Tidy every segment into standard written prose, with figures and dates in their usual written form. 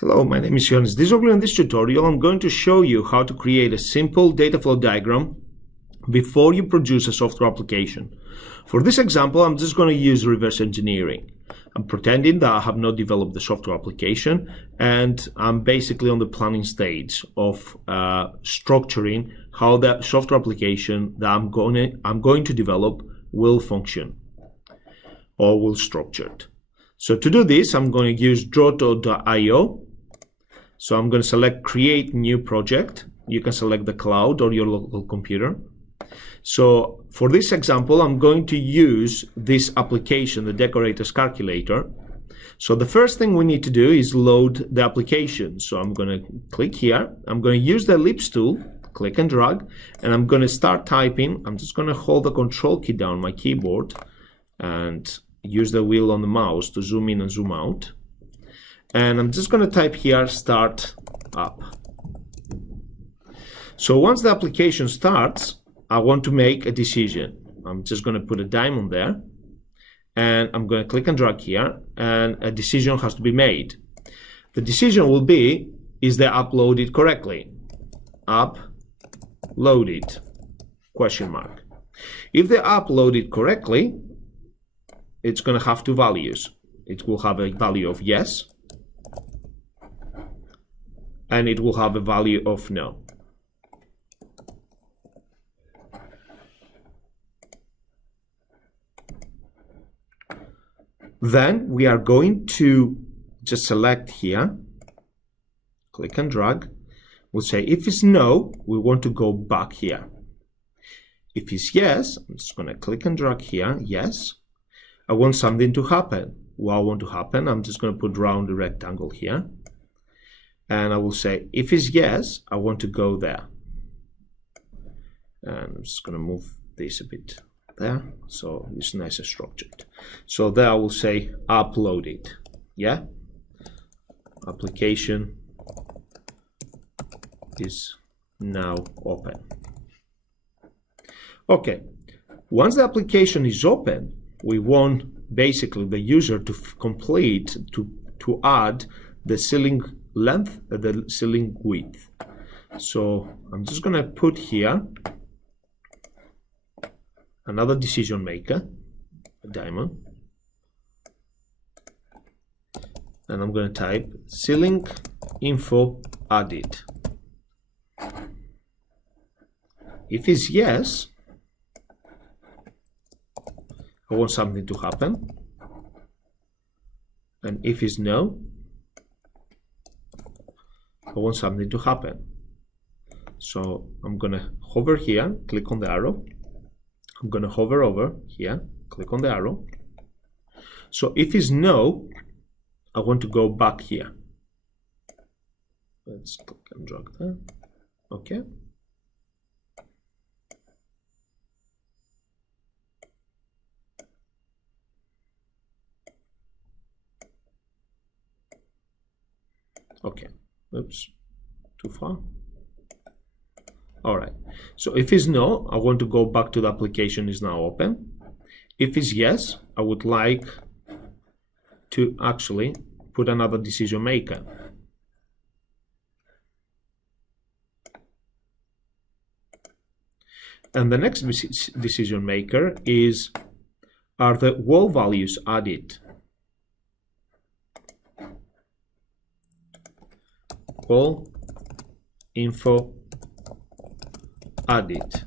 Hello, my name is Jonas. In this tutorial, I'm going to show you how to create a simple data flow diagram before you produce a software application. For this example, I'm just going to use reverse engineering. I'm pretending that I have not developed the software application, and I'm basically on the planning stage of structuring how the software application that I'm going to develop will function or will structure it. So to do this, I'm going to use draw.io. So I'm going to select create new project. You can select the cloud or your local computer. So for this example, I'm going to use this application, the decorators calculator. So the first thing we need to do is load the application. So I'm going to click here. I'm going to use the ellipse tool, click and drag, and I'm going to start typing. I'm just going to hold the control key down on my keyboard and use the wheel on the mouse to zoom in and zoom out. And I'm just going to type here start up. So once the application starts, I want to make a decision. I'm just going to put a diamond there, and I'm going to click and drag here, and a decision has to be made. The decision will be, is they uploaded correctly? Uploaded, question mark. If they uploaded correctly, it's going to have two values. It will have a value of yes, and it will have a value of no. Then we are going to just select here, click and drag. We'll say if it's no, we want to go back here. If it's yes, I'm just going to click and drag here, yes. I want something to happen. What I want to happen, I'm just going to put round the rectangle here. And I will say, if it's yes, I want to go there. And I'm just going to move this a bit there, so it's nice and structured. So there I will say uploaded. Yeah, application is now open. Okay, once the application is open, we want basically the user to complete, to add the ceiling length, the ceiling width. So I'm just going to put here another decision maker, a diamond, and I'm going to type ceiling info added. If it's yes, I want something to happen, and if it's no, I want something to happen. So I'm going to hover here, click on the arrow. I'm going to hover over here, click on the arrow. So if it's no, I want to go back here. Let's click and drag there. Okay. Okay. Oops, too far. All right, so if it's no, I want to go back to the application is now open. If it's yes, I would like to actually put another decision maker. And the next decision maker is, are the wall values added? Wall info added.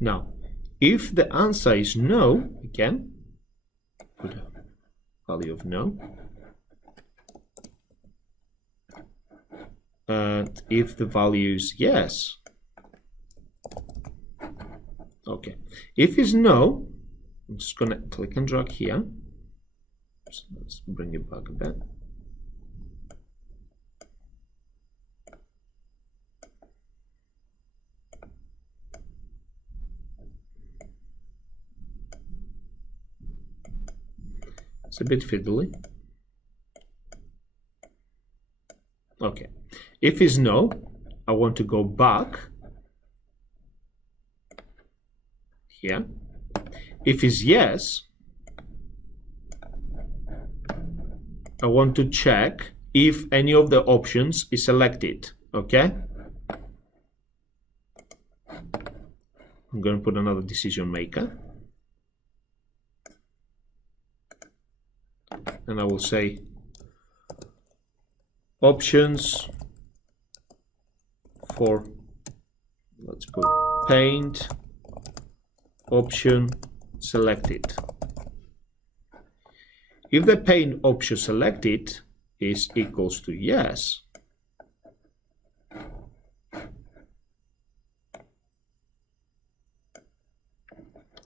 Now, if the answer is no, again, put a value of no. And if the value is yes, okay. If it's no, I'm just going to click and drag here. So let's bring it back a bit. It's a bit fiddly. Okay. If it's no, I want to go back here If it's yes, I want to check if any of the options is selected. Okay, I'm going to put another decision maker, and I will say options for, let's put paint option selected. If the paint option selected is equals to yes,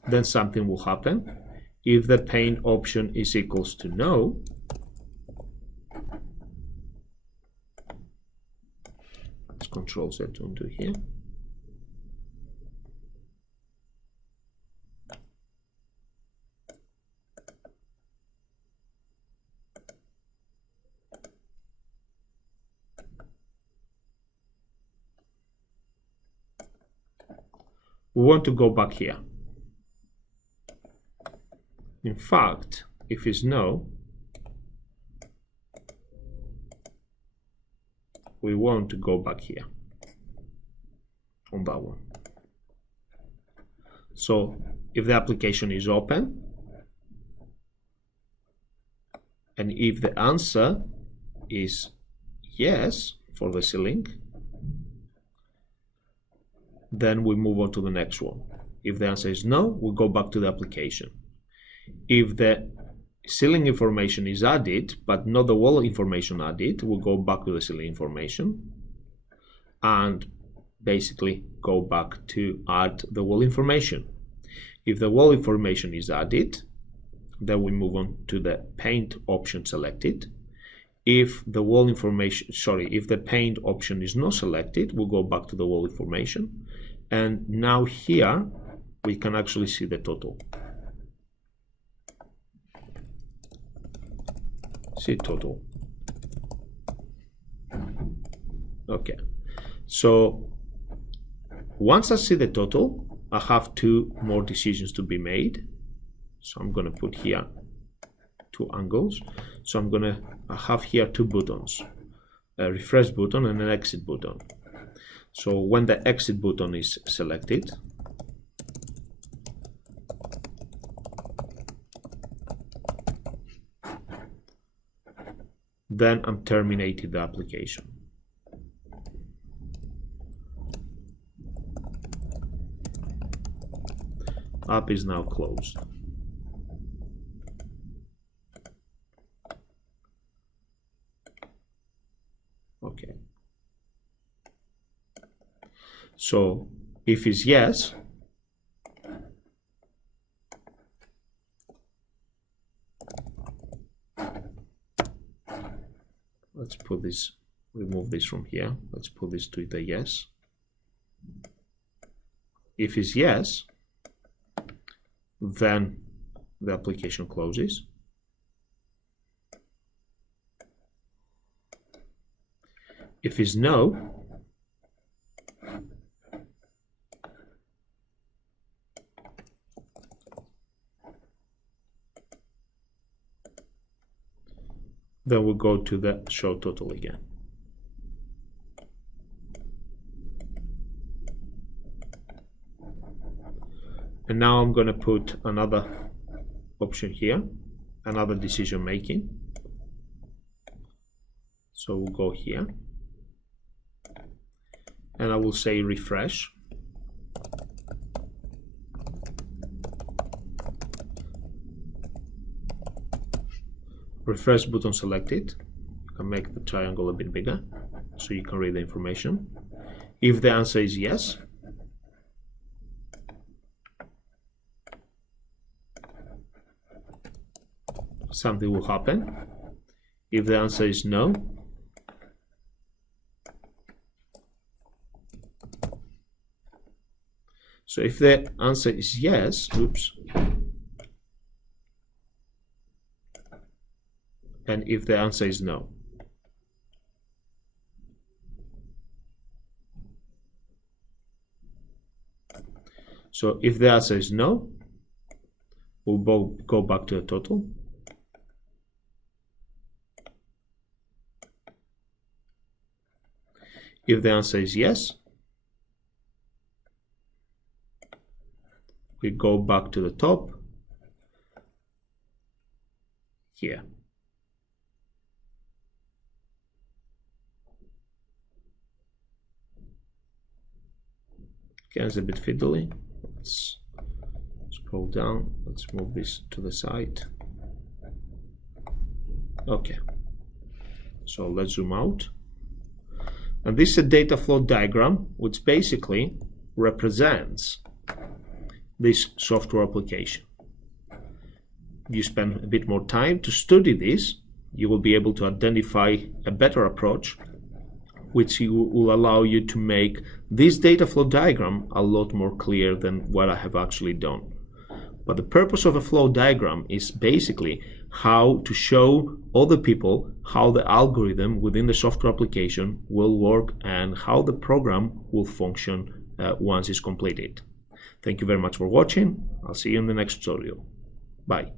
then something will happen. If the paint option is equals to no, let's Control Z to undo here. We want to go back here. In fact, if it's no, we want to go back here on that one. So if the application is open, and if the answer is yes for the ceiling, then we move on to the next one. If the answer is no, we go back to the application. If the ceiling information is added, but not the wall information added, we'll go back to the ceiling information and basically go back to add the wall information. If the wall information is added, then we move on to the paint option selected. If the wall information, if the paint option is not selected, we'll go back to the wall information. And now here we can actually see the total. See total. Okay, so once I see the total, I have two more decisions to be made. So I'm going to put here two angles. So I have here two buttons, a refresh button and an exit button. So when the exit button is selected, then I'm terminating the application. App is now closed. Okay. So if it's yes, let's put this, remove this from here. Let's put this to the yes. If it's yes, then the application closes. If it's no, then we'll go to the show total again. And now I'm going to put another option here, another decision making. So we'll go here and I will say refresh. Refresh button selected. You can make the triangle a bit bigger so you can read the information. If the answer is yes, something will happen. If the answer is no, so if the answer is yes, oops, and if the answer is no. So if the answer is no, We'll go back to the total. If the answer is yes, we go back to the top here. Okay, it's a bit fiddly. Let's scroll down. Let's move this to the side. Okay, so let's zoom out. And this is a data flow diagram, which basically represents this software application. If you spend a bit more time to study this, you will be able to identify a better approach, which will allow you to make this data flow diagram a lot more clear than what I have actually done. But the purpose of a flow diagram is basically how to show other people how the algorithm within the software application will work and how the program will function once it's completed. Thank you very much for watching. I'll see you in the next tutorial. Bye.